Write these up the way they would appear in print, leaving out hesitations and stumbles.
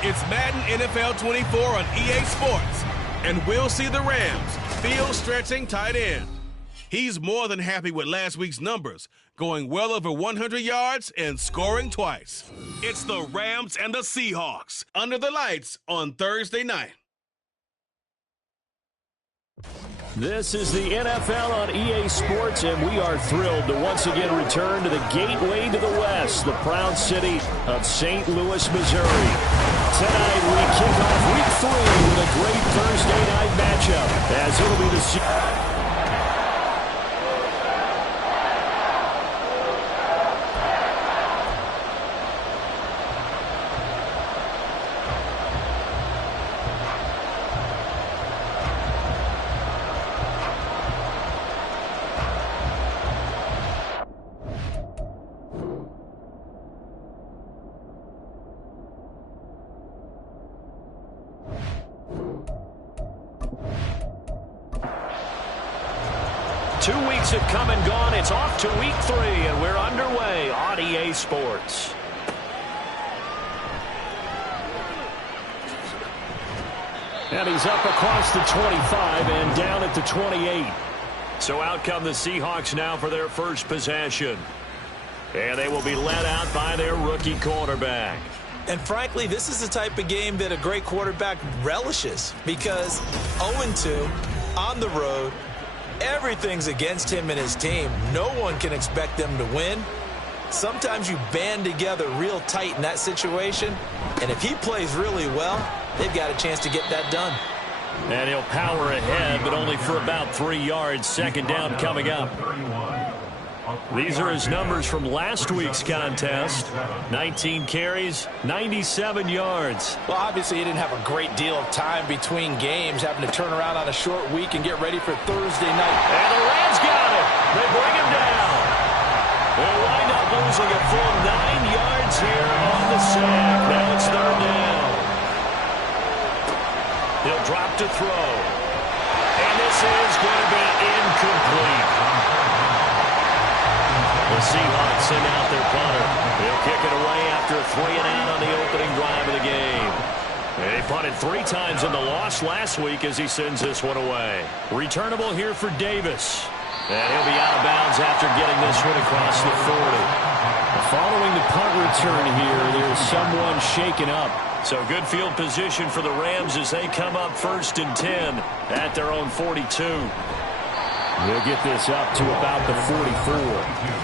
It's Madden NFL 24 on EA Sports, and we'll see the Rams field-stretching tight end. He's more than happy with last week's numbers, going well over 100 yards and scoring twice. It's the Rams and the Seahawks under the lights on Thursday night. This is the NFL on EA Sports, and we are thrilled to once again return to the gateway to the West, the proud city of St. Louis, Missouri. Tonight we kick off Week 3 with a great Thursday night matchup, as it'll be the have come and gone. It's off to Week 3, and we're underway on EA Sports. And he's up across the 25 and down at the 28. So out come the Seahawks now for their first possession. And they will be led out by their rookie quarterback. And frankly, this is the type of game that a great quarterback relishes, because 0-2 on the road, everything's against him and his team. No one can expect them to win. Sometimes you band together real tight in that situation, and if he plays really well, they've got a chance to get that done. And he'll power ahead, but only for about 3 yards. Second down coming up. These are his numbers from last week's contest. 19 carries, 97 yards. Well, obviously he didn't have a great deal of time between games, having to turn around on a short week and get ready for Thursday night. And the Rams got it. They bring him down. They'll wind up losing a full 9 yards here on the sack. Now it's third down. He'll drop to throw. And this is going to be incomplete. The Seahawks send out their punter. They'll kick it away after a 3-and-out on the opening drive of the game. And he punted 3 times in the loss last week as he sends this one away. Returnable here for Davis. And he'll be out of bounds after getting this one across the 40. Following the punt return here, there's someone shaken up. So good field position for the Rams as they come up 1st and 10 at their own 42. They'll get this up to about the 44.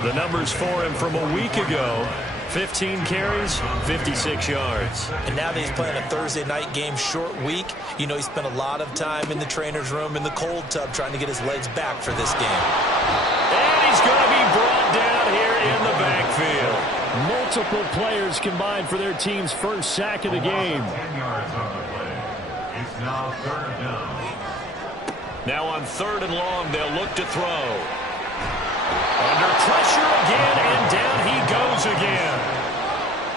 The numbers for him from a week ago: 15 carries, 56 yards. And now that he's playing a Thursday night game, short week, you know he spent a lot of time in the trainer's room in the cold tub trying to get his legs back for this game. And he's going to be brought down here in the backfield. Multiple players combined for their team's first sack of the game. 10 yards on the play. It's now third down. Now on 3rd and long, they'll look to throw. Under pressure again, and down he goes again.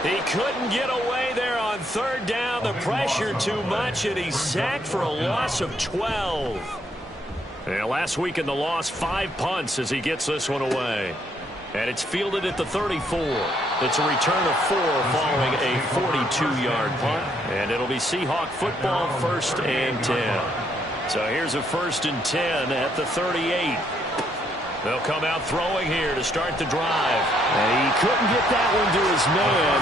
He couldn't get away there on 3rd down. The pressure too much, and he's sacked for a loss of 12. And last week in the loss, 5 punts as he gets this one away. And it's fielded at the 34. It's a return of 4 following a 42-yard punt. And it'll be Seahawk football 1st and 10. So here's a 1st and 10 at the 38. They'll come out throwing here to start the drive. And he couldn't get that one to his man.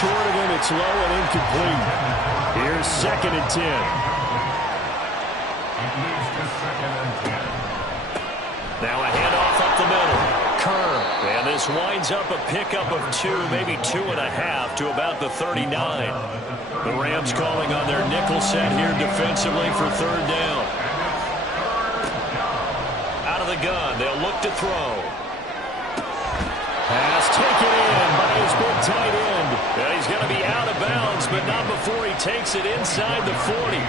Short of him, it's low and incomplete. Here's 2nd and 10. Now a handoff up the middle. Kerr. And this winds up a pickup of 2, maybe 2.5 to about the 39. The Rams calling on their nickel set here defensively for 3rd down. Out of the gun, they'll look to throw. Pass taken in by his big tight end. And he's going to be out of bounds, but not before he takes it inside the 40.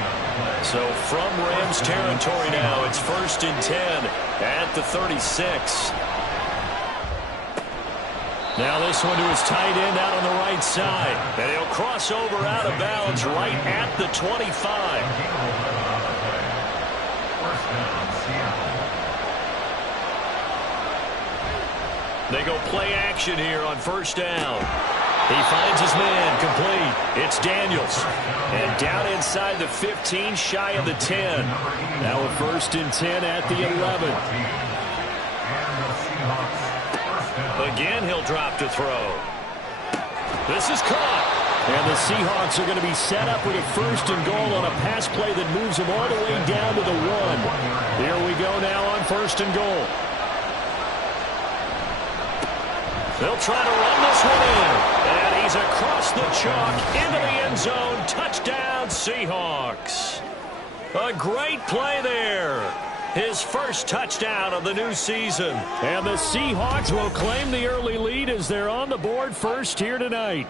So from Rams territory now, it's 1st and 10 at the 36. Now this one to his tight end out on the right side. And he'll cross over out of bounds right at the 25. They go play action here on 1st down. He finds his man, complete. It's Daniels. And down inside the 15, shy of the 10. Now a 1st and 10 at the 11. Again, he'll drop to throw. This is caught. And the Seahawks are going to be set up with a 1st and goal on a pass play that moves them all the way down to the 1. Here we go now on 1st and goal. They'll try to run this one in. And he's across the chalk into the end zone. Touchdown, Seahawks. A great play there. His first touchdown of the new season. And the Seahawks will claim the early lead as they're on the board first here tonight.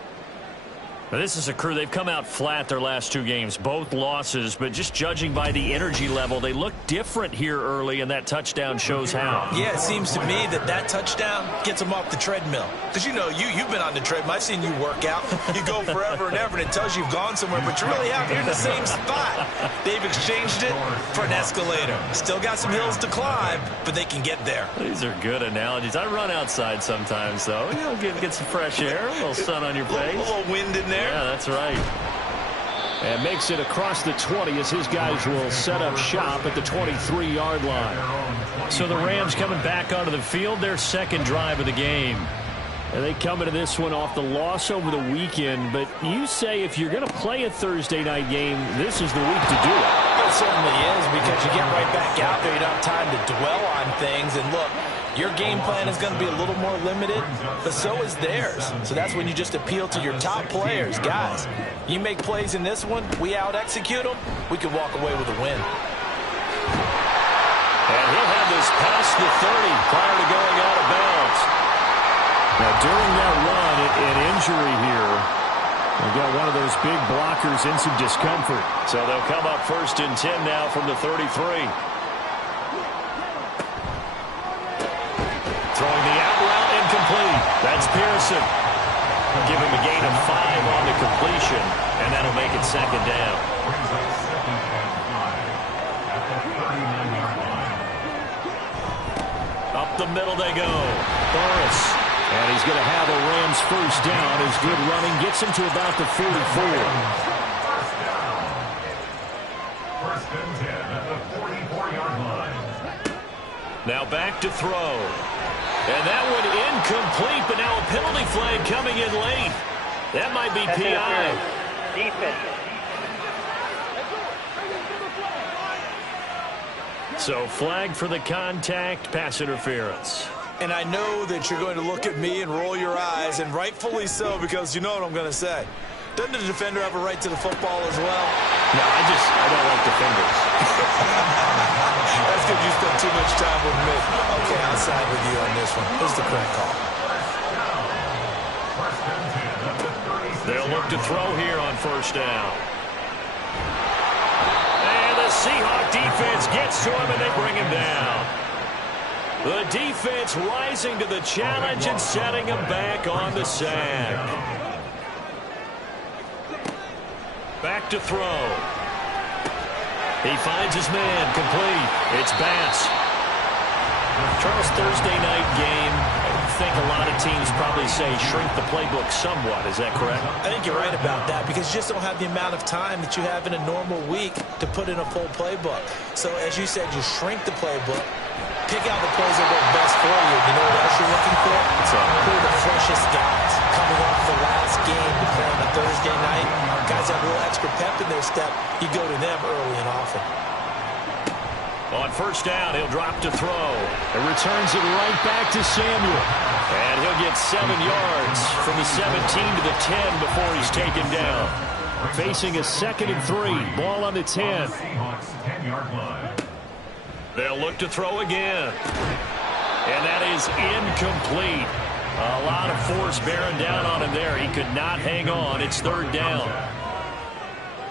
Now, this is a crew. They've come out flat their last 2 games, both losses, but just judging by the energy level, they look different here early, and that touchdown shows how. Yeah, it seems to me that touchdown gets them off the treadmill. Because, you know, you've been on the treadmill. I've seen you work out. You go forever and ever, and it tells you you've gone somewhere, but you really have. You're in the same spot. They've exchanged it for an escalator. Still got some hills to climb, but they can get there. These are good analogies. I run outside sometimes, though. You know, get some fresh air, a little sun on your face. A little wind in there. Yeah, that's right. And makes it across the 20 as his guys will set up shop at the 23-yard line. So the Rams coming back onto the field, their second drive of the game. And they come into this one off the loss over the weekend. But you say if you're going to play a Thursday night game, this is the week to do it. It certainly is, because you get right back out there. You don't have time to dwell on things. And look, your game plan is going to be a little more limited, but so is theirs. So that's when you just appeal to your top players. Guys, you make plays in this one, we out-execute them, we can walk away with a win. And he'll have this past the 30 prior to going out of bounds. Now, during that run, an injury here, we've got one of those big blockers in some discomfort. So they'll come up 1st and 10 now from the 33. Throwing the out route incomplete. That's Pearson. Give him a gain of 5 on the completion, and that'll make it 2nd down. Up the middle they go. Burris. And he's going to have a Rams 1st down. His good running gets him to about the 44. 1st and 10 at the 44-yard line. Now back to throw. And that one incomplete, but now a penalty flag coming in late. That might be PI. So flag for the contact, pass interference. And I know that you're going to look at me and roll your eyes, and rightfully so, because you know what I'm going to say. Doesn't the defender have a right to the football as well? No, I don't like defenders. That's because you spent too much time with me. Okay, I'll side with you on this one. What's the correct call? They'll look to throw here on 1st down. And the Seahawk defense gets to him, and they bring him down. The defense rising to the challenge and setting him back on the sack. Back to throw. He finds his man, complete. It's Bass. Charles, Thursday night game. I think a lot of teams probably say shrink the playbook somewhat. Is that correct? I think you're right about that, because you just don't have the amount of time that you have in a normal week to put in a full playbook. So as you said, you shrink the playbook, pick out the plays that work best for you. You know what else you're looking for? Who are the freshest guys coming off the last game to play on a Thursday night? Guys have a little extra pep in their step. You go to them early and often. On 1st down, he'll drop to throw. And returns it right back to Samuel. And he'll get 7 yards from the 17 to the 10 before he's taken down. Facing a 2nd and 3. Ball on the 10. They'll look to throw again. And that is incomplete. A lot of force bearing down on him there. He could not hang on. It's 3rd down.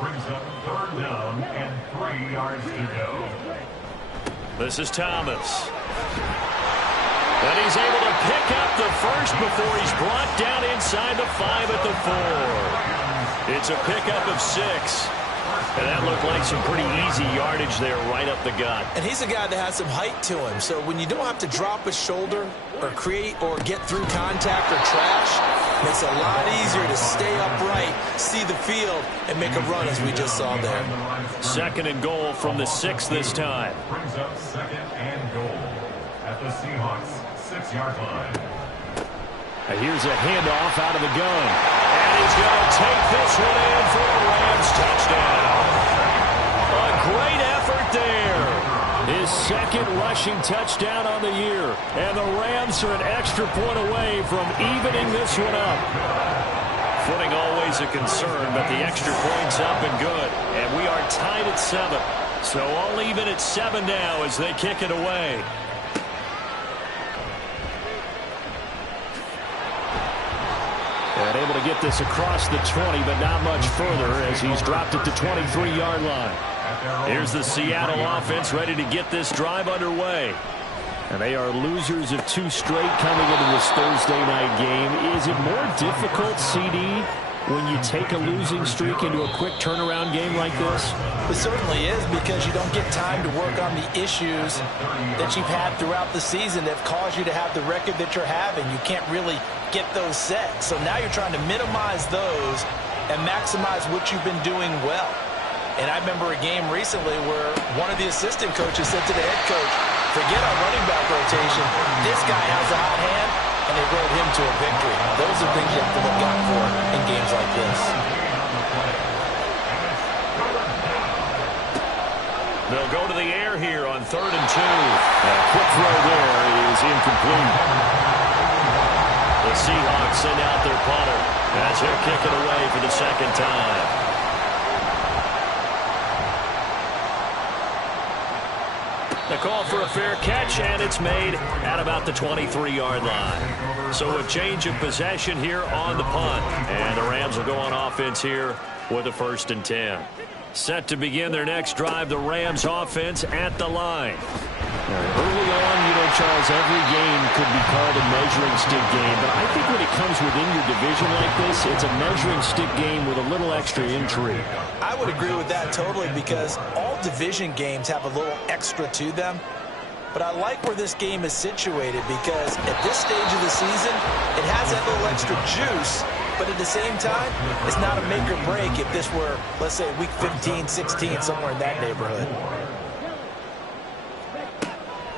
Brings up 3rd down and 3 yards to go. This is Thomas. And he's able to pick up the 1st before he's brought down inside the 5 at the 4. It's a pickup of 6. And that looked like some pretty easy yardage there right up the gut. And he's a guy that has some height to him, so when you don't have to drop a shoulder or create or get through contact or trash, makes it a lot easier to stay upright, see the field, and make a run as we just saw there. 2nd and goal from the 6 this time. Brings up 2nd and goal at the Seahawks 6-yard line. And here's a handoff out of the gun. And he's going to take this one in for a Rams touchdown. A great effort there. His 2nd rushing touchdown on the year. And the Rams are an extra point away from evening this one up. Footing always a concern, but the extra point's up and good. And we are tied at 7. So all even at 7 now as they kick it away. And able to get this across the 20, but not much further as he's dropped it to 23-yard line. Here's the Seattle offense ready to get this drive underway. And they are losers of 2 straight coming into this Thursday night game. Is it more difficult, CD, when you take a losing streak into a quick turnaround game like this? It certainly is, because you don't get time to work on the issues that you've had throughout the season that have caused you to have the record that you're having. You can't really get those set. So now you're trying to minimize those and maximize what you've been doing well. And I remember a game recently where one of the assistant coaches said to the head coach, forget our running back rotation. This guy has a hot hand, and they rode him to a victory. Those are things you have to look out for in games like this. They'll go to the air here on 3rd and 2. A quick throw there is incomplete. The Seahawks send out their punter as he'll kick it away for the 2nd time. The call for a fair catch, and it's made at about the 23-yard line. So a change of possession here on the punt. And the Rams will go on offense here with a 1st and 10. Set to begin their next drive, the Rams offense at the line. Early on, Charles, every game could be called a measuring stick game, but I think when it comes within your division like this, it's a measuring stick game with a little extra intrigue. I would agree with that totally, because all division games have a little extra to them. But I like where this game is situated, because at this stage of the season, it has that little extra juice, but at the same time, it's not a make or break if this were, let's say, week 15, 16, somewhere in that neighborhood.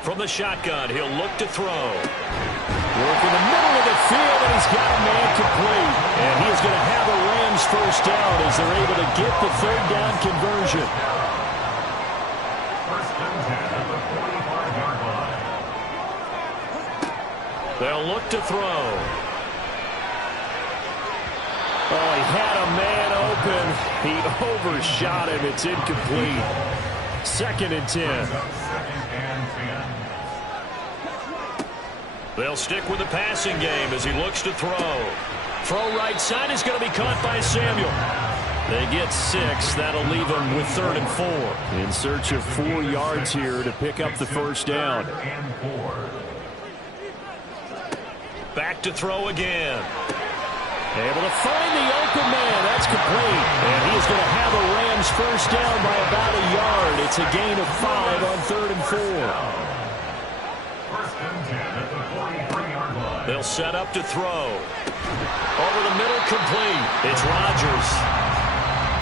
From the shotgun, he'll look to throw. Work in the middle of the field, and he's got a man complete. And he is going to have a Rams 1st down as they're able to get the 3rd down conversion. 1st and 10 at the 45-yard line. They'll look to throw. Oh, he had a man open. He overshot him. It's incomplete. 2nd and 10. 2nd and 10. They'll stick with the passing game as he looks to throw. Throw right side is going to be caught by Samuel. They get 6. That'll leave them with 3rd and 4. In search of 4 yards here to pick up the 1st down. Back to throw again. Able to find the open man. That's complete. And he is going to have a Rams 1st down by about a yard. It's a gain of 5 on 3rd and 4. 1st and 10 at the 43-yard line. They'll set up to throw. Over the middle, complete. It's Rodgers.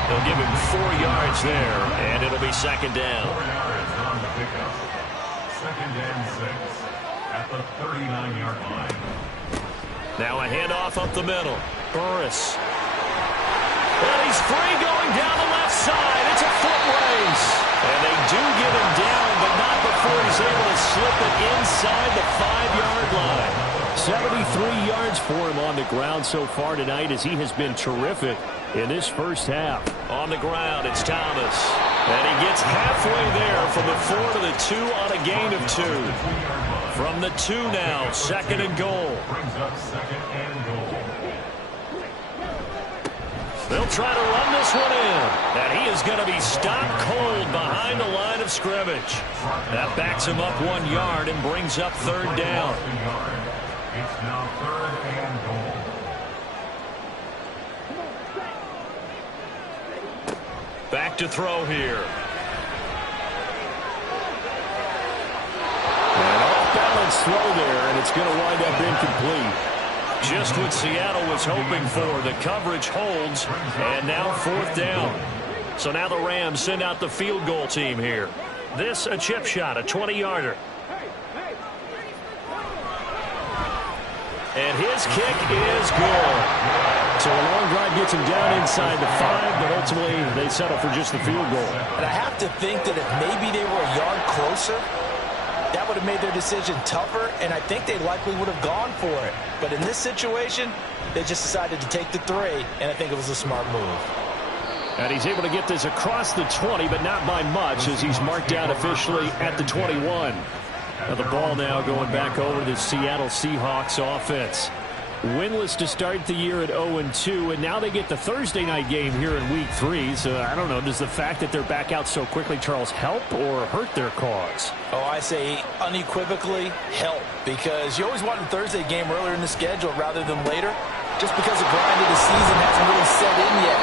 They'll give him 4 yards there, and it'll be 2nd down. 4 yards on the pickup. 2nd and 6 at the 39-yard line. Now a handoff up the middle. Burris. And he's free going down the left side. It's a foot race. And they do get him down, but not before he's able to slip it inside the 5-yard line. 73 yards for him on the ground so far tonight, as he has been terrific in this 1st half. On the ground, it's Thomas. And he gets halfway there from the 4 to the 2 on a gain of 2. From the 2 now, 2nd and goal. Brings up 2nd and goal. They'll try to run this one in. And he is going to be stopped cold behind the line of scrimmage. That backs him up 1 yard and brings up 3rd down. It's now 3rd and goal. Back to throw here. An off-balance throw there, and it's going to wind up incomplete. Just what Seattle was hoping for. The coverage holds, and now 4th down. So now the Rams send out the field goal team here. This a chip shot, a 20-yarder. And his kick is good. So a long drive gets him down inside the 5, but ultimately they settle for just the field goal. And I have to think that if maybe they were a yard closer, that would have made their decision tougher, and I think they likely would have gone for it. But in this situation, they just decided to take the 3, and I think it was a smart move. And he's able to get this across the 20, but not by much, as he's marked down officially at the 21. Now the ball now going back over to the Seattle Seahawks offense. Winless to start the year at 0-2, and now they get the Thursday night game here in Week 3. So I don't know, does the fact that they're back out so quickly, Charles, help or hurt their cause? Oh, I say unequivocally help, because you always want a Thursday game earlier in the schedule rather than later, just because the grind of the season hasn't really set in yet.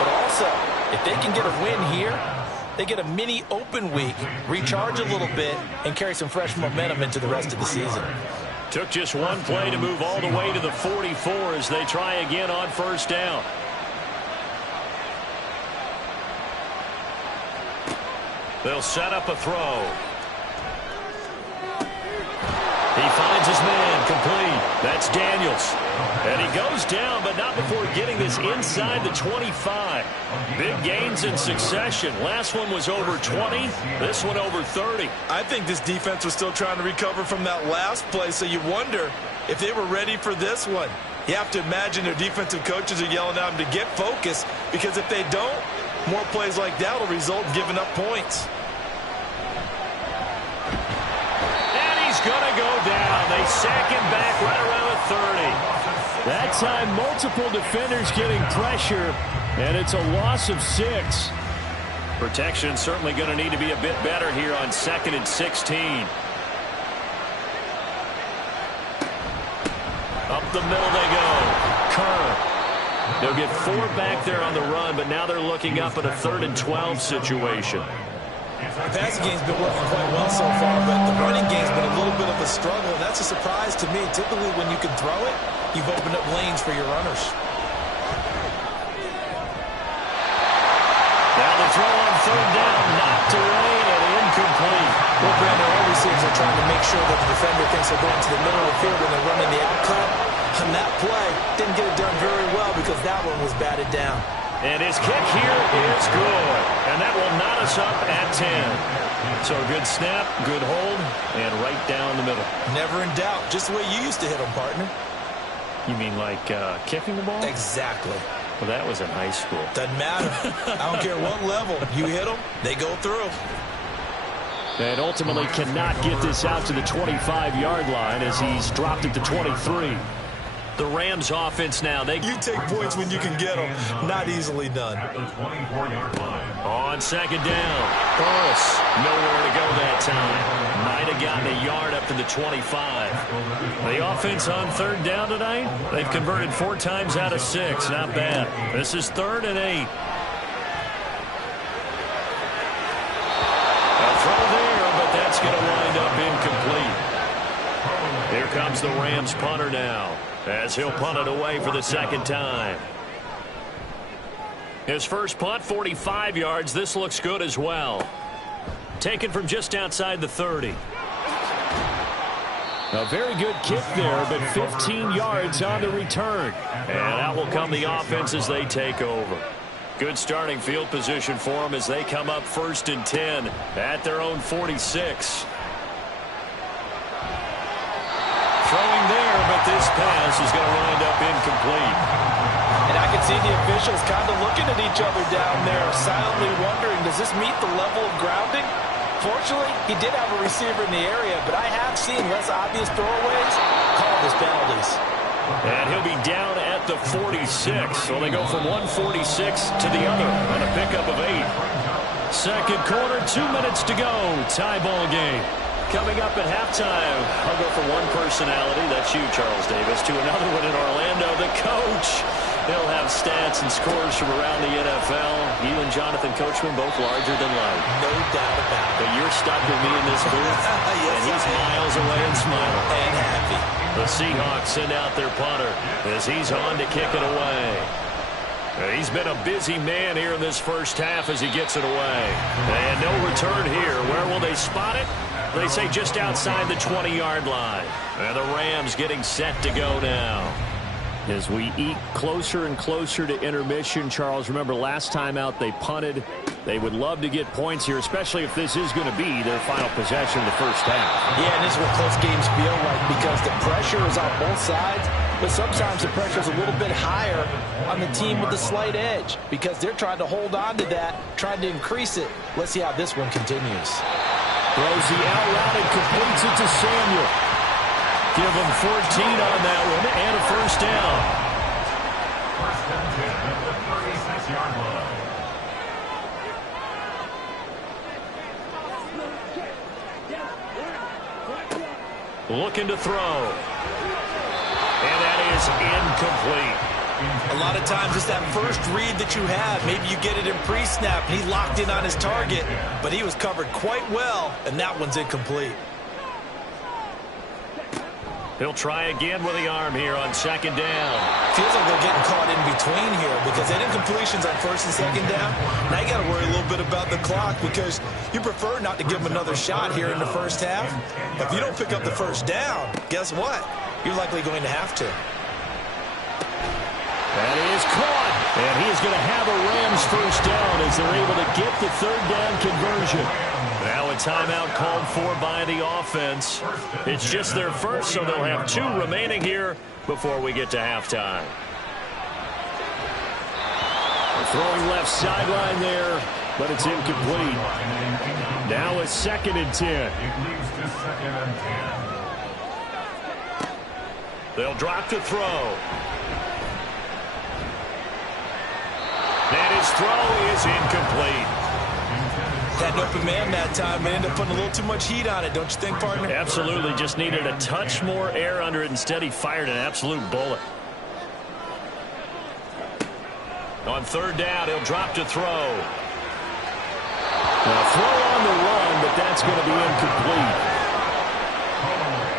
But also, if they can get a win here, they get a mini open week, recharge a little bit, and carry some fresh momentum into the rest of the season. Took just one play to move all the way to the 44 as they try again on 1st down. They'll set up a throw. He finds his man, complete. That's Daniels. And he goes down, but not before getting this inside the 25. Big gains in succession. Last one was over 20. This one over 30. I think this defense was still trying to recover from that last play, so you wonder if they were ready for this one. You have to imagine their defensive coaches are yelling at them to get focused, because if they don't, more plays like that will result in giving up points. Going to go down. They sack him back right around the 30. That time, multiple defenders getting pressure, and it's a loss of 6. Protection certainly going to need to be a bit better here on 2nd and 16. Up the middle they go. Kerr. They'll get 4 back there on the run, but now they're looking up at a 3rd and 12 situation. The passing game's been working quite well so far, but the running game's been a little bit of a struggle, and that's a surprise to me. Typically, when you can throw it, you've opened up lanes for your runners. Now the throw on 3rd down, knocked away and incomplete. Well, Brandon, all receivers are trying to make sure that the defender thinks they're going to the middle of the field when they're running the out cut. On that play, didn't get it done very well because that one was batted down. And his kick here is good. And that will knot us up at 10. So a good snap, good hold, and right down the middle. Never in doubt. Just the way you used to hit them, partner. You mean like kicking the ball? Exactly. Well, that was in high school. Doesn't matter. I don't care what level. You hit them, they go through. And ultimately cannot get this out to the 25-yard line as he's dropped it to 23. The Rams offense now. You take points when you can get them. Not easily done. On 2nd down. Burris, nowhere to go that time. Might have gotten a yard up to the 25. The offense on 3rd down tonight, they've converted 4 times out of 6. Not bad. This is 3rd and 8. A throw there, but that's going to wind up incomplete. Here comes the Rams punter now, as he'll punt it away for the 2nd time. His first punt, 45 yards. This looks good as well. Taken from just outside the 30. A very good kick there, but 15 yards on the return. And out will come the offense as they take over. Good starting field position for them as they come up 1st and 10 at their own 46. Throwing there, but this pass is going to wind up incomplete. And I can see the officials kind of looking at each other down there, silently wondering, does this meet the level of grounding? Fortunately, he did have a receiver in the area, but I have seen less obvious throwaways called as penalties. And he'll be down at the 46. So they go from 146 to the other on a pickup of 8. 2nd quarter, 2 minutes to go. Tie ball game. Coming up at halftime, I'll go from one personality, that's you, Charles Davis, to another one in Orlando, the coach. He'll have stats and scores from around the NFL. You and Jonathan Coachman both larger than life. No doubt about it. But you're stuck with me in this booth, Yes, and he's miles away and smiling. And happy. The Seahawks send out their punter as he's on to kick it away. He's been a busy man here in this first half as he gets it away. And no return here. Where will they spot it? They say just outside the 20-yard line. And the Rams getting set to go now. As we eat closer and closer to intermission, Charles, remember last time out they punted. They would love to get points here, especially if this is going to be their final possession of the first half. Yeah, and this is what close games feel like because the pressure is on both sides, but sometimes the pressure is a little bit higher on the team with the slight edge because they're trying to hold on to that, trying to increase it. Let's see how this one continues. Throws the out route and completes it to Samuel. Give him 14 on that one and a first down. First and 10 at the 36-yard line. Looking to throw. And that is incomplete. A lot of times it's that first read that you have. Maybe you get it in pre-snap and he locked in on his target, but he was covered quite well, and that one's incomplete. He'll try again with the arm here on second down. Feels like they're getting caught in between here because they had incompletions on first and second down. Now you got to worry a little bit about the clock because you prefer not to give them another shot here in the first half. If you don't pick up the first down, guess what? You're likely going to have to. That is caught. And he is going to have a Rams first down as they're able to get the third down conversion. Now a timeout called for by the offense. It's just their first, so they'll have 2 remaining here before we get to halftime. Throwing left sideline there, but it's incomplete. Now a 2nd and 10. It leads to 2nd and 10. They'll drop to throw. And his throw is incomplete. Had an open man that time, but ended up putting a little too much heat on it, don't you think, partner? Absolutely. Just needed a touch more air under it. Instead, he fired an absolute bullet. On third down, he'll drop to throw. Now, throw on the run, but that's going to be incomplete.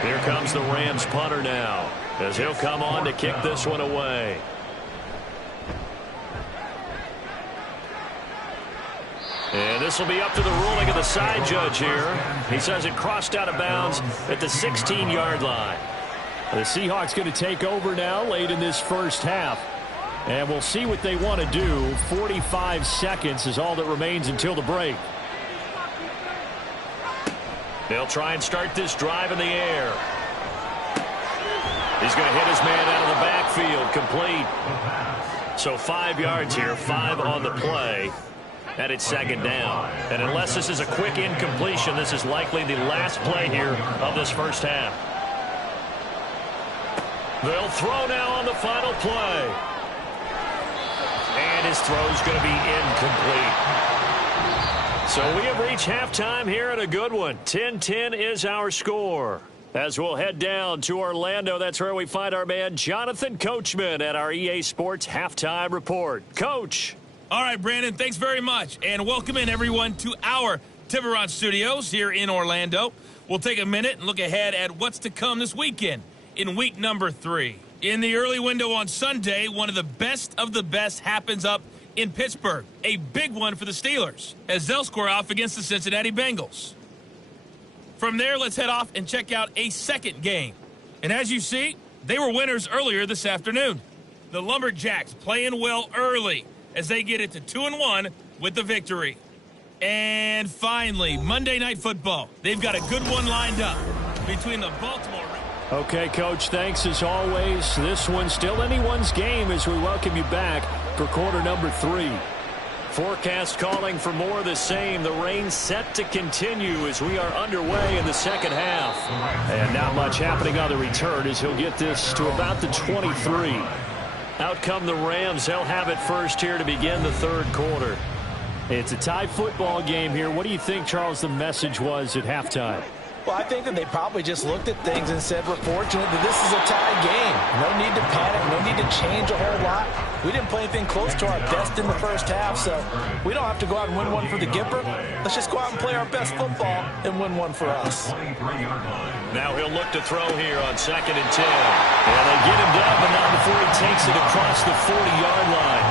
Here comes the Rams punter now, as he'll come on to kick this one away. And this will be up to the ruling of the side judge here. He says it crossed out of bounds at the 16-yard line. The Seahawks going to take over now late in this first half. And we'll see what they want to do. 45 seconds is all that remains until the break. They'll try and start this drive in the air. He's going to hit his man out of the backfield. Complete. So 5 yards here, 5 on the play. And it's second down. And unless this is a quick incompletion, this is likely the last play here of this first half. They'll throw now on the final play. And his throw's going to be incomplete. So we have reached halftime here at a good one. 10-10 is our score. As we'll head down to Orlando, that's where we find our man Jonathan Coachman at our EA Sports Halftime Report. Coach. All right, Brandon, thanks very much. And welcome in, everyone, to our Tiburon Studios here in Orlando. We'll take a minute and look ahead at what's to come this weekend in week number 3. In the early window on Sunday, one of the best happens up in Pittsburgh. A big one for the Steelers as they'll square off against the Cincinnati Bengals. From there, let's head off and check out a second game. And as you see, they were winners earlier this afternoon. The Lumberjacks playing well early as they get it to 2-1 with the victory. And finally, Monday Night Football. They've got a good one lined up between the Baltimore. Okay, Coach, thanks as always. This one's still anyone's game as we welcome you back for quarter number 3. Forecast calling for more of the same. The rain set to continue as we are underway in the second half. And not much happening on the return as he'll get this to about the 23. Out come the Rams. They'll have it first here to begin the third quarter. It's a tie football game here. What do you think, Charles, the message was at halftime? Well, I think that they probably just looked at things and said, we're fortunate that this is a tie game. No need to panic, no need to change a whole lot. We didn't play anything close to our best in the first half, so we don't have to go out and win one for the Gipper. Let's just go out and play our best football and win one for us. Now he'll look to throw here on 2nd and 10. And they get him down, but not before he takes it across the 40-yard line.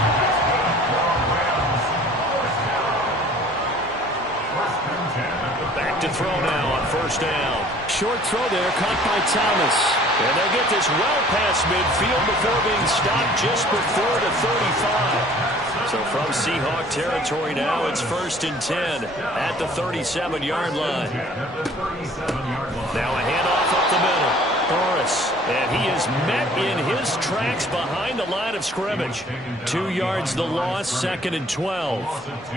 Back to throw now on 1st down. Short throw there, caught by Thomas. And they'll get this well past midfield before being stopped just before the 35. So from Seahawk territory now, it's 1st and 10 at the 37-yard line. Now a handoff up the middle. Boris, and he is met in his tracks behind the line of scrimmage. 2 yards the loss, 2nd and 12.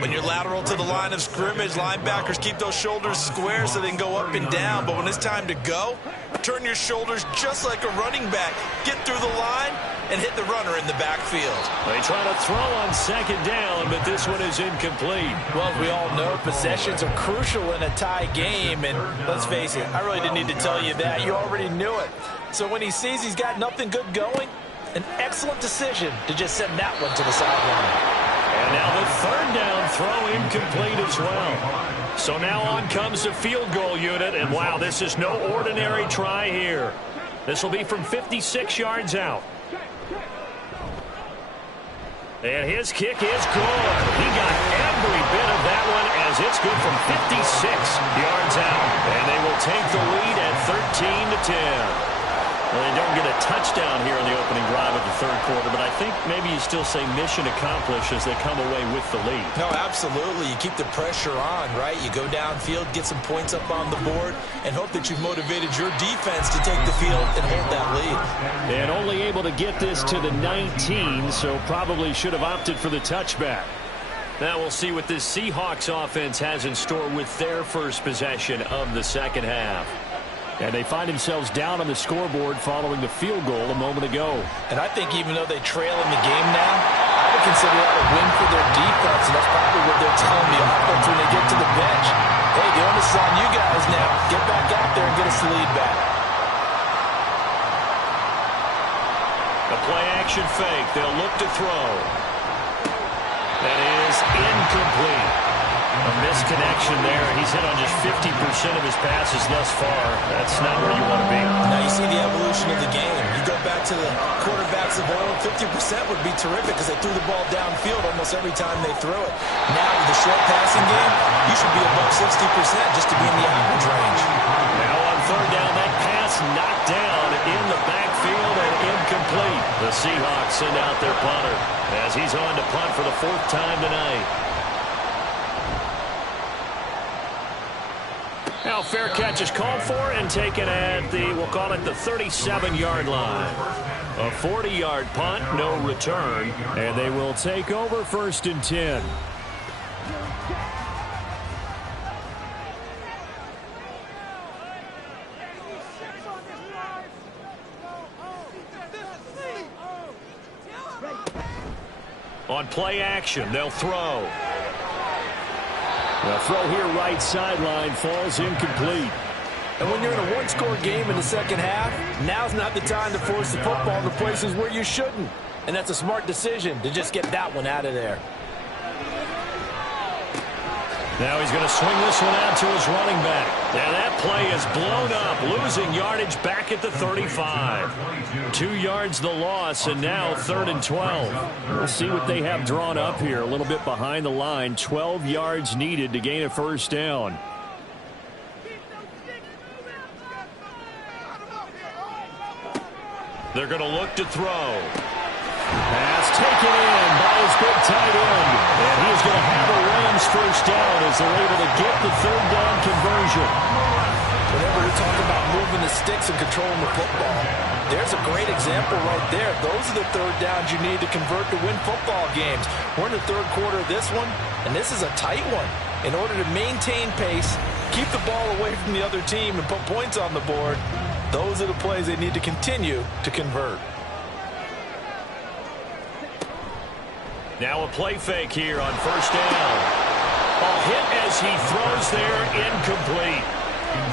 When you're lateral to the line of scrimmage, linebackers keep those shoulders square so they can go up and down. But when it's time to go, turn your shoulders just like a running back. Get through the line and hit the runner in the backfield. They try to throw on 2nd down, but this one is incomplete. Well, we all know possessions are crucial in a tie game, and let's face it, I really didn't need to tell you that. You already knew it. So when he sees he's got nothing good going, an excellent decision to just send that one to the sideline. And now the 3rd down throw incomplete as well. So now on comes the field goal unit, and wow, this is no ordinary try here. This will be from 56 yards out. And his kick is good. He got every bit of that one as it's good from 56 yards out. And they will take the lead at 13-10. Well, they don't get a touchdown here in the opening drive of the 3rd quarter, but I think maybe you still say mission accomplished as they come away with the lead. No, absolutely. You keep the pressure on, right? You go downfield, get some points up on the board, and hope that you've motivated your defense to take the field and hold that lead. And only able to get this to the 19, so probably should have opted for the touchback. Now we'll see what this Seahawks offense has in store with their first possession of the 2nd half. And they find themselves down on the scoreboard following the field goal a moment ago. And I think even though they trail in the game now, I would consider that a win for their defense, and that's probably what they're telling the offense when they get to the bench. Hey, the onus is on you guys now. Get back out there and get us the lead back. The play-action fake. They'll look to throw. That is incomplete. A misconnection there. He's hit on just 50% of his passes thus far. That's not where you want to be. Now you see the evolution of the game. You go back to the quarterbacks of old, 50% would be terrific because they threw the ball downfield almost every time they threw it. Now with the short passing game, you should be above 60% just to be in the average range. Now on 3rd down, that pass knocked down in the backfield and incomplete. The Seahawks send out their punter as he's on to punt for the 4th time tonight. Now fair catch is called for and taken at the, we'll call it the 37-yard line. A 40-yard punt, no return. And they will take over 1st and 10. On play action, they'll throw. The throw here right sideline falls incomplete. And when you're in a one-score game in the 2nd half, now's not the time to force the football into places where you shouldn't. And that's a smart decision to just get that one out of there. Now he's going to swing this one out to his running back. Now that play is blown up, losing yardage back at the 35. 2 yards the loss, and now 3rd and 12. We'll see what they have drawn up here. A little bit behind the line. 12 yards needed to gain a 1st down. They're going to look to throw. Pass taken in by his big tight end. And he's going to have a Rams 1st down as they're able to get the 3rd down conversion. Whenever you're talking about moving the sticks and controlling the football, there's a great example right there. Those are the 3rd downs you need to convert to win football games. We're in the 3rd quarter of this one, and this is a tight one. In order to maintain pace, keep the ball away from the other team, and put points on the board, those are the plays they need to continue to convert. Now a play fake here on 1st down. A hit as he throws there, incomplete.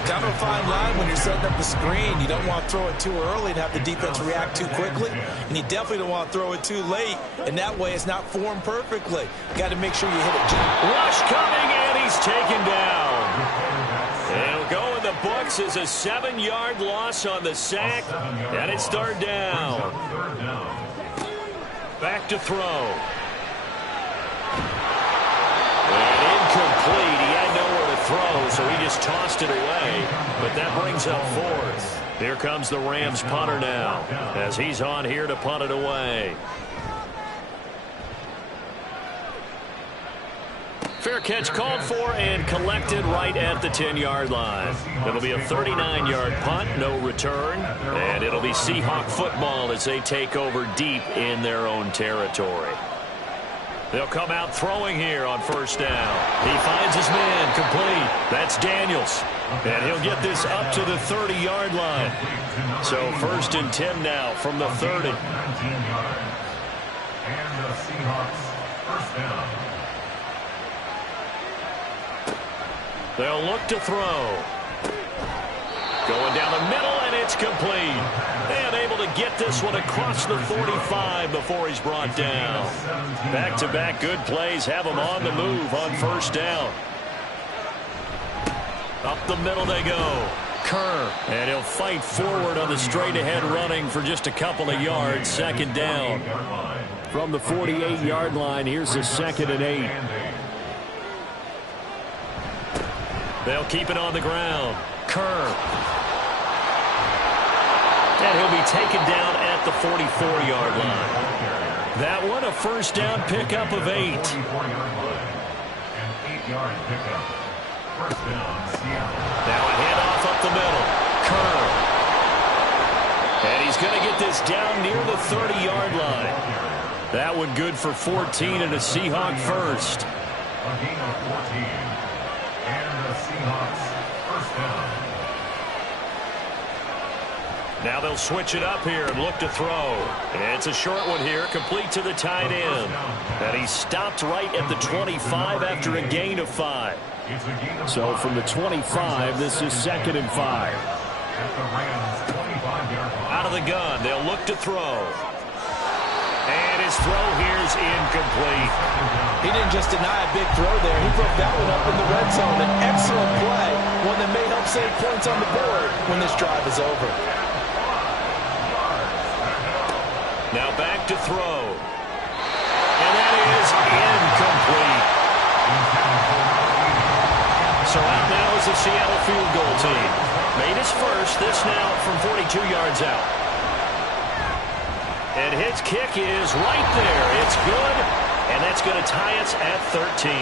Kind of a fine line when you're setting up the screen. You don't want to throw it too early and have the defense react too quickly, and you definitely don't want to throw it too late, and that way it's not formed perfectly. You got to make sure you hit it. Rush coming, and he's taken down. It'll go in the books as a 7-yard loss on the sack, and it's third down. Back to throw. And incomplete. He had nowhere to throw, so he just tossed it away. But that brings up fourth. Here comes the Rams punter now, as he's on here to punt it away. Fair catch called for and collected right at the 10-yard line. It'll be a 39-yard punt, no return, and it'll be Seahawk football as they take over deep in their own territory. They'll come out throwing here on first down. He finds his man complete. That's Daniels. And he'll get this up to the 30-yard line. So first and 10 now from the 30. And the Seahawks first down. They'll look to throw. Going down the middle, and it's complete. And able to get this one across the 45 before he's brought down. Back-to-back good plays have him on the move on first down. Up the middle they go. Kerr, and he'll fight forward on the straight-ahead running for just a couple of yards. Second down. From the 48-yard line, here's the 2nd and 8. They'll keep it on the ground. Kerr. And he'll be taken down at the 44-yard line. That one a first down pickup of 8. An 8-yard pickup. First down, Seattle. Now a handoff up the middle. Kerr. And he's going to get this down near the 30-yard line. That one good for 14 and a Seahawk first. A gain of 14. And the Seahawks first down. Now they'll switch it up here and look to throw. And it's a short one here, complete to the tight end. And he stopped right at the 25 after a gain of 5. So from the 25, this is 2nd and 5. Out of the gun, they'll look to throw. And his throw here's incomplete. He didn't just deny a big throw there. He broke that one up in the red zone. An excellent play, one that may help save points on the board when this drive is over. Now back to throw. And that is incomplete. So out now is the Seattle field goal team. Made his first, this now from 42 yards out. And his kick is right there. It's good, and that's going to tie us at 13.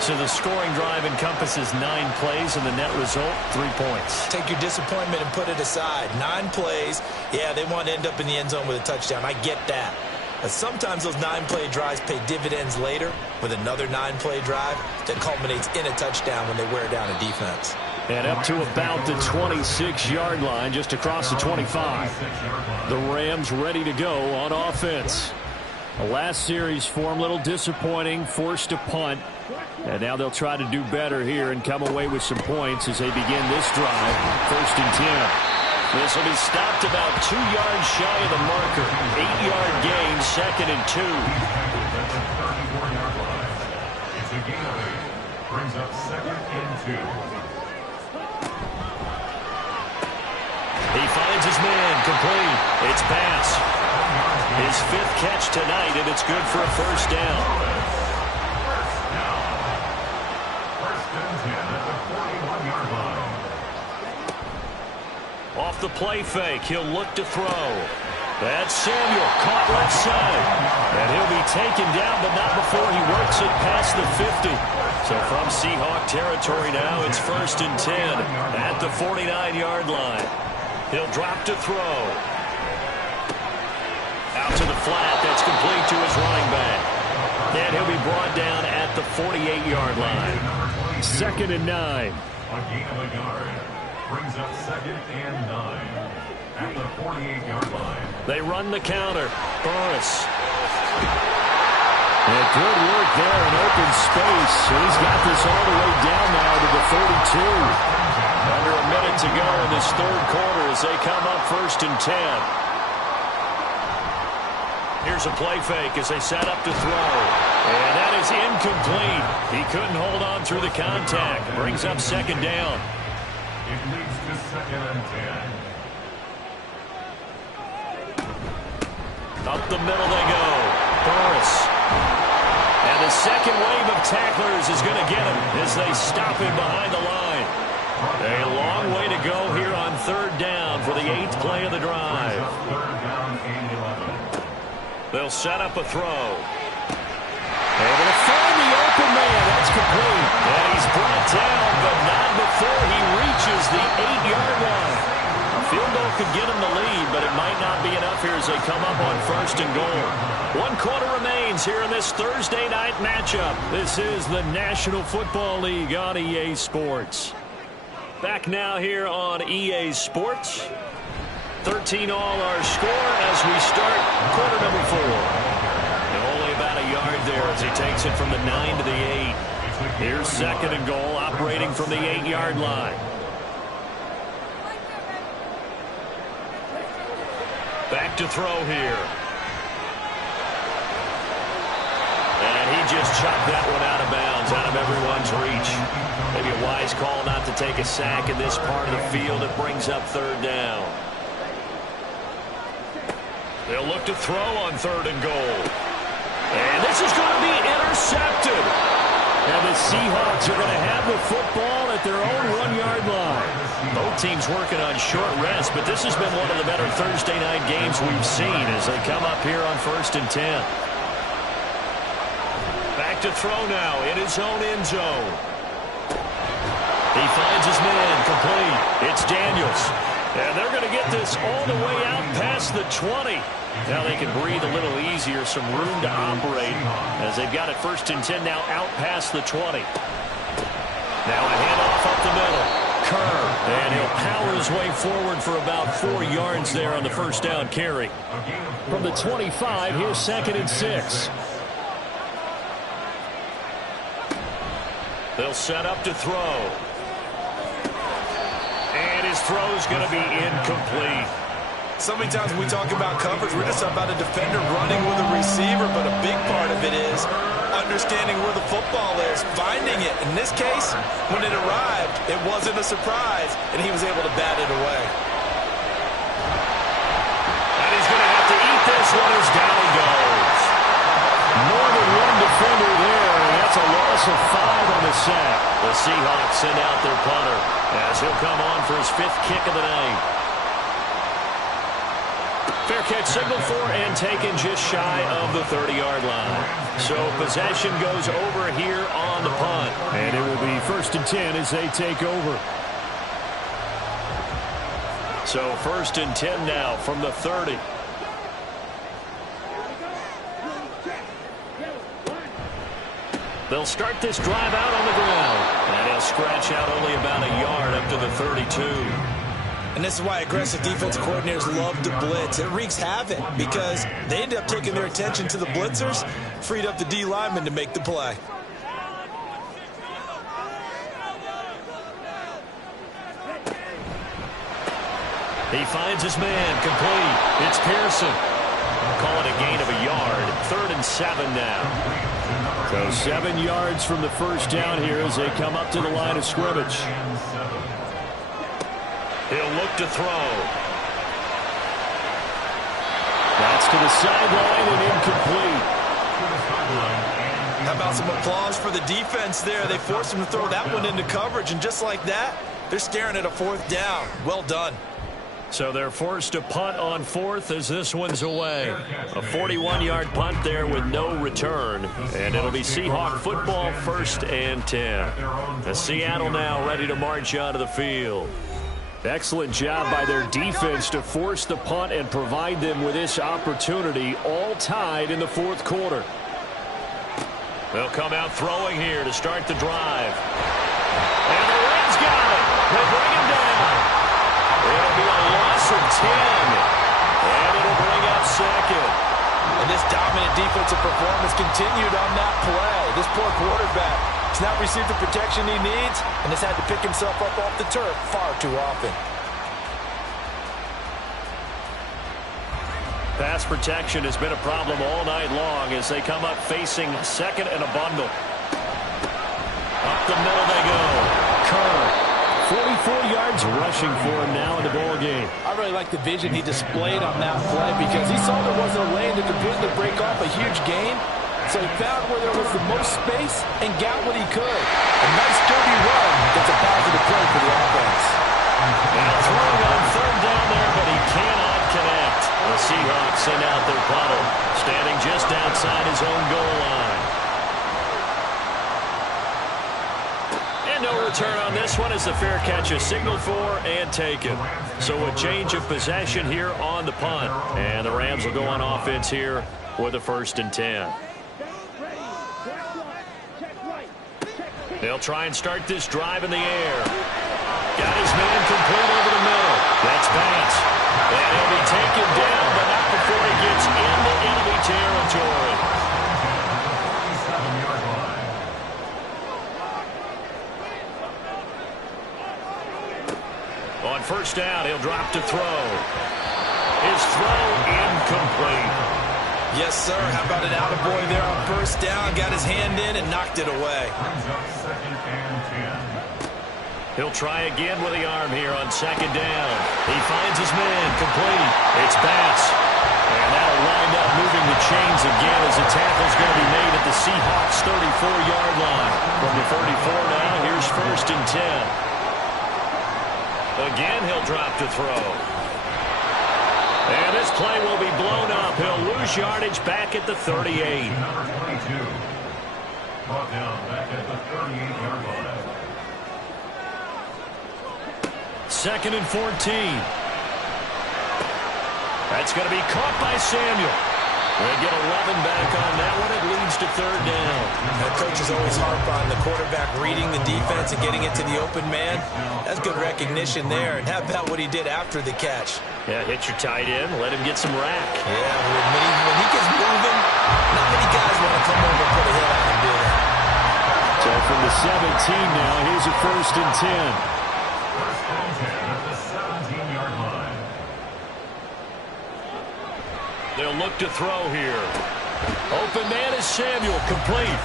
So the scoring drive encompasses 9 plays, and the net result, 3 points. Take your disappointment and put it aside. 9 plays. Yeah, they want to end up in the end zone with a touchdown. I get that. But sometimes those 9-play drives pay dividends later with another 9-play drive that culminates in a touchdown when they wear down a defense. And up to about the 26-yard line, just across the 25. The Rams ready to go on offense. The last series for them, a little disappointing, forced a punt. And now they'll try to do better here and come away with some points as they begin this drive. 1st and 10. This will be stopped about 2 yards shy of the marker. 8-yard gain, 2nd and 2. It's a gain of 8. Brings up 2nd and 2. He finds his man, complete. It's pass. His 5th catch tonight, and it's good for a first down. First and 10 at the 41-yard line. Off the play fake, he'll look to throw. That's Samuel, caught left side. And he'll be taken down, but not before he works it past the 50. So from Seahawk territory now, it's 1st and 10 at the 49-yard line. He'll drop to throw. Out to the flat, that's complete to his running back. And he'll be brought down at the 48-yard line. 2nd and 9. A gain of a yard. Brings up 2nd and 9 at the 48-yard line. They run the counter. Burris. And good work there in open space. And he's got this all the way down now to the 32. Under a minute to go in this third quarter as they come up 1st and 10. Here's a play fake as they set up to throw. And that is incomplete. He couldn't hold on through the contact. Brings up 2nd down. It leads to 2nd and 10. Up the middle they go. Burris. And the second wave of tacklers is going to get him as they stop him behind the line. A long way to go here on 3rd down for the 8th play of the drive. 3rd down and 11. They'll set up a throw. Able to find the open man. That's complete. And he's brought down, but not before he reaches the 8-yard line. A field goal could get him the lead, but it might not be enough here as they come up on 1st and goal. 1 quarter remains here in this Thursday night matchup. This is the National Football League on EA Sports. Back now here on EA Sports. 13 all our score as we start quarter number 4. And only about a yard there as he takes it from the 9 to the 8. Here's 2nd and goal, operating from the 8-yard line. Back to throw here. And he just chopped that one out of bounds, out of everyone's reach. Maybe a wise call not to take a sack in this part of the field. It brings up 3rd down. They'll look to throw on 3rd and goal. And this is going to be intercepted. And the Seahawks are going to have the football at their own 1-yard line. Both teams working on short rest, but this has been one of the better Thursday night games we've seen as they come up here on 1st and 10. Back to throw now in his own end zone. He finds his man complete. It's Daniels. And they're going to get this all the way out past the 20. Now they can breathe a little easier, some room to operate as they've got it 1st and 10 now out past the 20. Now a handoff up the middle. Kerr, and he'll power his way forward for about 4 yards there on the 1st down carry. From the 25, here's 2nd and 6. They'll set up to throw. And his throw's going to be incomplete. So many times when we talk about coverage, we're just about a defender running with a receiver, but a big part of it is understanding where the football is, finding it. In this case, when it arrived, it wasn't a surprise, and he was able to bat it away. And he's going to have to eat this one as down he goes. More than one defender there, and that's a loss of 5 on the sack. The Seahawks send out their punter as he'll come on for his 5th kick of the night. Fair catch signaled for and taken just shy of the 30-yard line. So possession goes over here on the punt. And it will be 1st and 10 as they take over. So 1st and 10 now from the 30. They'll start this drive out on the ground. And he'll scratch out only about a yard up to the 32. And this is why aggressive defensive coordinators love to blitz. It wreaks havoc because they end up taking their attention to the blitzers, freed up the D lineman to make the play. He finds his man complete. It's Pearson. Call it a gain of a yard. 3rd and 7 now. So 7 yards from the 1st down here as they come up to the line of scrimmage. He'll look to throw. That's to the sideline and incomplete. How about some applause for the defense there? They forced him to throw that one into coverage, and just like that, they're staring at a 4th down. Well done. So they're forced to punt on 4th as this one's away. A 41-yard punt there with no return. And it'll be Seahawk football 1st and 10. The Seattle now ready to march onto the field. Excellent job by their defense to force the punt and provide them with this opportunity, all tied in the 4th quarter. They'll come out throwing here to start the drive. And the Reds got it. They bring him down. It'll be a loss of 10. And it'll bring up 2nd. And this dominant defensive performance continued on that play. This poor quarterback He's not received the protection he needs and has had to pick himself up off the turf far too often. Pass protection has been a problem all night long as they come up facing second and a bundle. Up the middle they go. Kerr, 44 yards rushing for him now in the ball game. I really like the vision he displayed on that play because he saw there wasn't a lane to completely break off a huge gain. So he found where there was the most space and got what he could. A nice dirty run that's a positive play for the offense. And throwing on third down there, but he cannot connect. The Seahawks send out their punter, standing just outside his own goal line. And no return on this one as the fair catch is signaled for and taken. So a change of possession here on the punt. And the Rams will go on offense here with a 1st and 10. They'll try and start this drive in the air. Got his man complete over the middle. That's Bass. And he'll be taken down, but not before he gets into enemy territory. On 1st down, he'll drop to throw. His throw incomplete. Yes, sir. How about an attaboy there on 1st down? Got his hand in and knocked it away. He'll try again with the arm here on 2nd down. He finds his man complete. It's Bass. And that'll wind up moving the chains again as the tackle's going to be made at the Seahawks 34-yard line. From the 34 now, here's 1st and 10. Again, he'll drop to throw. And this play will be blown up. He'll lose yardage back at the 38. Number 22. Brought down back at the 38-yard line. 2nd and 14. That's going to be caught by Samuel. They get 11 back on that one. It leads to 3rd down. Now, coaches always harp on the quarterback reading the defense and getting it to the open man. That's good recognition there. And how about what he did after the catch? Yeah, hit your tight end. Let him get some rack. Yeah, when he gets moving, not many guys want to come over and put a hit on him, do they? So from the 17 now, here's a 1st and 10. At the 17-yard line. They'll look to throw here. Open man is Samuel, complete.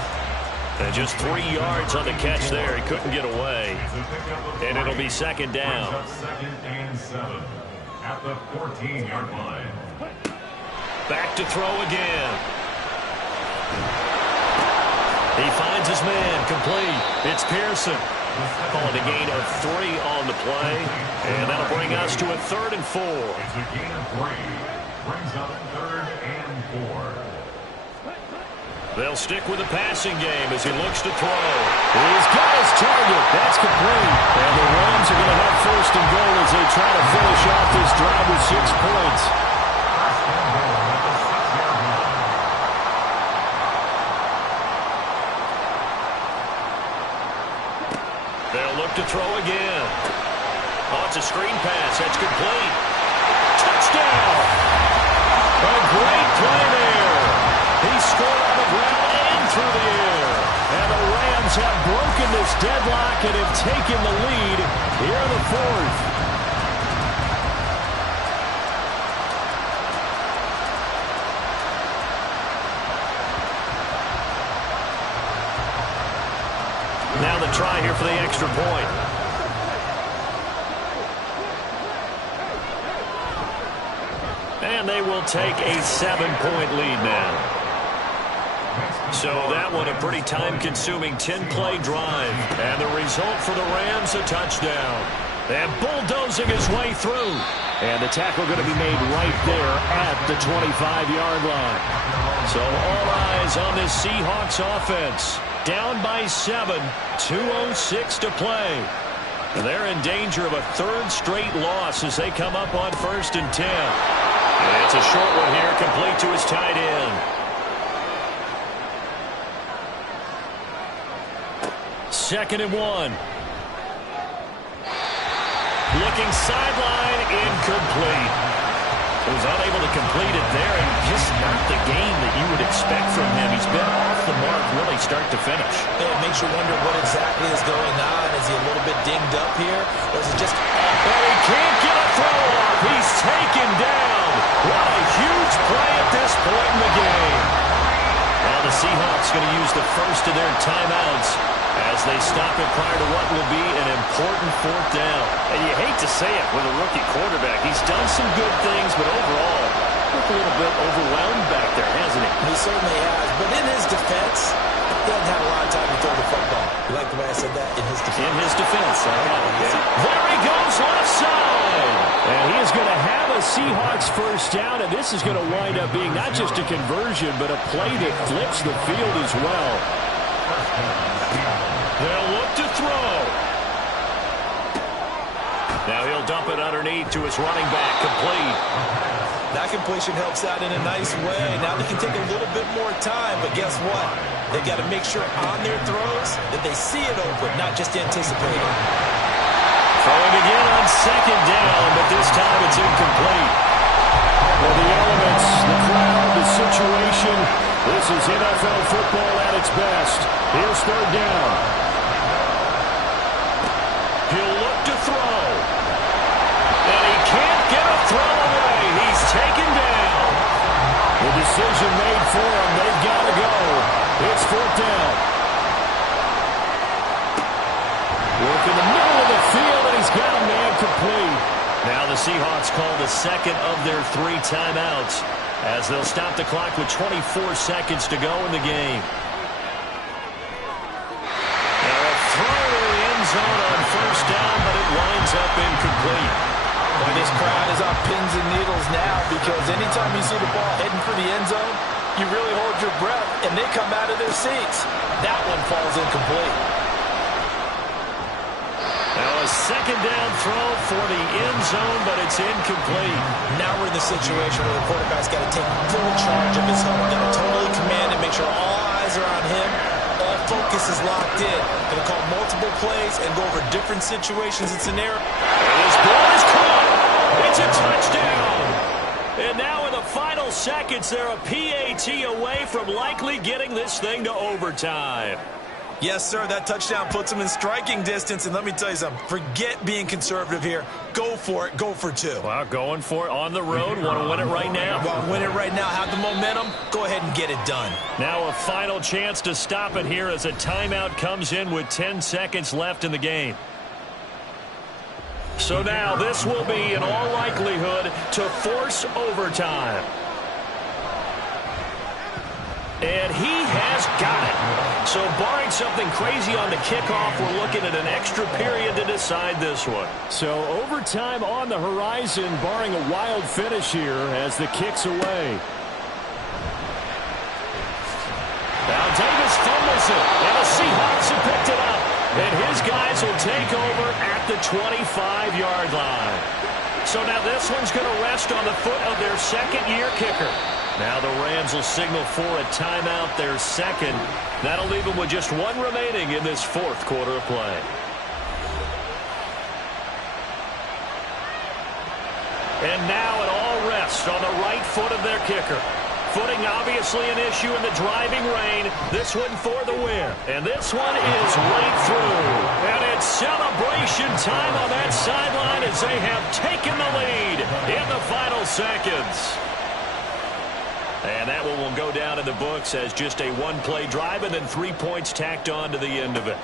And just 3 yards on the catch there. He couldn't get away. And it'll be 2nd down. 2nd and 7 at the 14-yard line. Back to throw again. He finds his man, complete. It's Pearson. Calling a gain of 3 on the play. And that'll bring us to a 3rd and 4. It's a gain of 3. Brings up 3rd and 4. They'll stick with the passing game as he looks to throw. He's got his target. That's complete. And the Rams are going to have 1st and goal as they try to finish off this drive with 6 points. They'll look to throw again. Oh, it's a screen pass. That's complete. Touchdown! A great play there. He scored on the ground and through the air. And the Rams have broken this deadlock and have taken the lead here in the 4th. Now the try here for the extra point. And they will take a 7-point lead now. So that one a pretty time-consuming 10-play drive. And the result for the Rams, a touchdown. And bulldozing his way through. And the tackle going to be made right there at the 25-yard line. So all eyes on this Seahawks offense. Down by 7, 2:06 to play. And they're in danger of a 3rd straight loss as they come up on 1st and 10. And it's a short one here, complete to his tight end. 2nd and 1. Looking sideline, incomplete. He was unable to complete it there, and just not the game that you would expect from him. He's been off the mark really starting start to finish. It makes you wonder what exactly is going on. Is he a little bit dinged up here? Or is it just... And he can't get a throw off. He's taken down. What a huge play at this point in the game. Now the Seahawks going to use the first of their timeouts as they stop it prior to what will be an important fourth down. And you hate to say it with a rookie quarterback. He's done some good things, but overall, looked a little bit overwhelmed back there, hasn't he? He certainly has. But in his defense, he hasn't had a lot of time to throw the football. You like the way I said that? In his defense. In his defense. There he goes left side. And he is going to have a Seahawks first down, and this is going to wind up being not just a conversion, but a play that flips the field as well. They'll look to throw. Now he'll dump it underneath to his running back, complete. That completion helps out in a nice way. Now they can take a little bit more time, but guess what? They've got to make sure on their throws that they see it open, not just anticipate it. Throwing again on second down, but this time it's incomplete. Well, the elements, the crowd, the situation, this is NFL football at its best. Here's third down. He'll look to throw. And he can't get a throw away. He's taken down. The decision made for him. They've got to go. It's fourth down. Work in the middle of the field, and he's got a man complete. Now the Seahawks call the second of their 3 timeouts as they'll stop the clock with 24 seconds to go in the game. Now a throw to the end zone on first down, but it winds up incomplete. Well, this crowd is on pins and needles now because anytime you see the ball heading for the end zone, you really hold your breath, and they come out of their seats. That one falls incomplete. Now a second down throw for the end zone, but it's incomplete. Now we're in the situation where the quarterback's got to take full charge of his home. Got to totally command it, make sure all eyes are on him. All focus is locked in. Going to call multiple plays and go over different situations and scenarios. And this ball is caught. It's a touchdown. And now in the final seconds, they're a PAT away from likely getting this thing to overtime. Yes, sir, that touchdown puts him in striking distance. And let me tell you something, forget being conservative here. Go for it, go for 2. Well, going for it on the road. Want to win it right now. Want to win it right now, have the momentum, go ahead and get it done. Now a final chance to stop it here as a timeout comes in with 10 seconds left in the game. So now this will be, in all likelihood, to force overtime. And he has got it. So barring something crazy on the kickoff, we're looking at an extra period to decide this one. So overtime on the horizon, barring a wild finish here as the kick's away. Now Davis fumbles it, and the Seahawks have picked it up. And his guys will take over at the 25-yard line. So now this one's going to rest on the foot of their second-year kicker. Now the Rams will signal for a timeout, their second. That'll leave them with just 1 remaining in this fourth quarter of play. And now it all rests on the right foot of their kicker. Footing obviously an issue in the driving rain. This one for the win. And this one is right through. And it's celebration time on that sideline as they have taken the lead in the final seconds. And that one will go down in the books as just a 1-play drive and then 3 points tacked on to the end of it.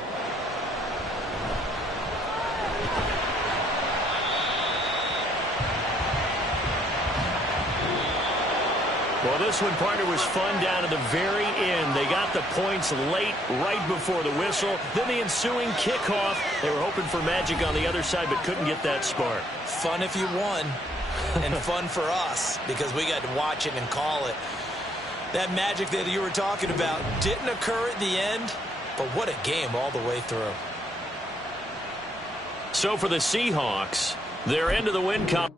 Well, this one, partner, was fun down to the very end. They got the points late, right before the whistle. Then the ensuing kickoff. They were hoping for magic on the other side, but couldn't get that spark. Fun if you won, and fun for us because we got to watch it and call it. That magic that you were talking about didn't occur at the end, but what a game all the way through. So for the Seahawks, their end of the win column.